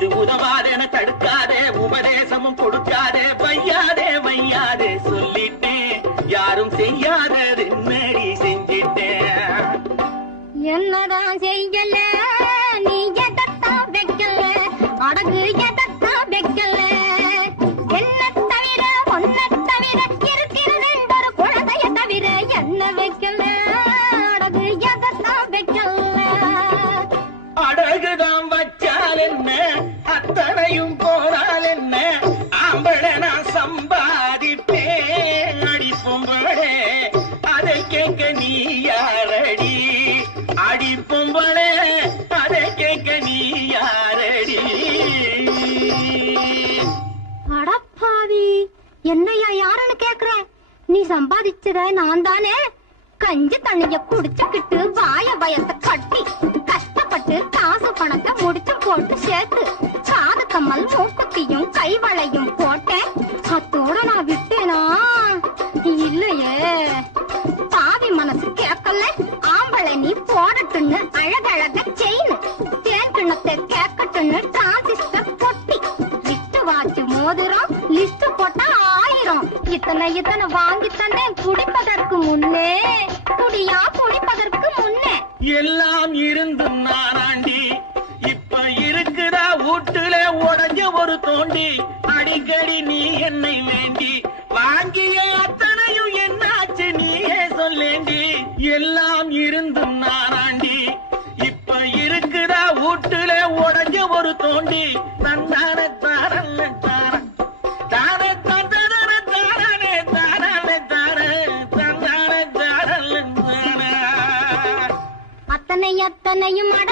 இது உதவாதேன தடுக்காதே, உபதேசமும் கொடுக்காதே, வையாதே வையாதே சொல்லிட்டேன், யாரும் செய்யாதது என்னடி செஞ்சிட்டேன். என்னதான் செய்யல நீ எதத்தான் வைக்கல, அடகு எதத்தான் வைக்கல, என்ன தவிர ஒன்ன தவிர இருக்கிறது ஒரு குழந்தைய தவிர என்ன வைக்கல, அடகு எதத்தான் வைக்கல. அடகுதான் வச்சால் என்ன, அத்தனையும் போனால் என்ன, ஆம்பளை நான் சம்பாதிப்பேன் அடிப்பொம்பளே, அதை கேட்க நீ யாரடி, அடிப்பொம்பளே அதை கேட்க நீ யாரடி. அடப்பாவி, என்னையா யாருன்னு கேக்குற? நீ சம்பாதிச்சத நான் தானே. கஞ்சி தண்ணிய குடிச்சுக்கிட்டு வாய பயத்தை கட்டி கஷ்டப்பட்டு காசு பணத்தை முடிச்சு போட்டு சேர்த்து காது கம்மல் மூக்குத்தியும் கைவளையும் போட்டேன். அத்தோட நான் விட்டேனா? இல்லையே. பாவி மனசு கேட்கல. ஆம்பளை நீ போடட்டுன்னு அழகழக செயின், தேன் கிண்ணத்தை கேட்கட்டுன்னு டிரான்சிஸ்டர் பொட்டி, லிஸ்ட் வாட்சி மோதிரம் லிஸ்ட் போட்டா 1000. இத்தனை இத்தனை வாங்கி தந்தேன் குடிப்பதற்கு முன்னே, குடியா குடிப்பதற்கு முன்னே. எல்லாம் இருந்து நானாண்டி, இப்ப இருக்குதா வீட்டுல உடஞ்ச ஒரு தோண்டி, அடிக்கடி நீ என்னை வேண்டி வாங்கிய அத்தனையும் என்னாச்சு நீயே சொல்லேண்டி. எல்லாம் இருந்து நானாண்டி, இப்ப இருக்குதா வீட்டுல உடஞ்ச ஒரு தோண்டி, தந்தான தாரல்ல தார தார தந்தான தாரனே தாரனே தார தந்தான தாரல்ல தார. அத்தனையும் அட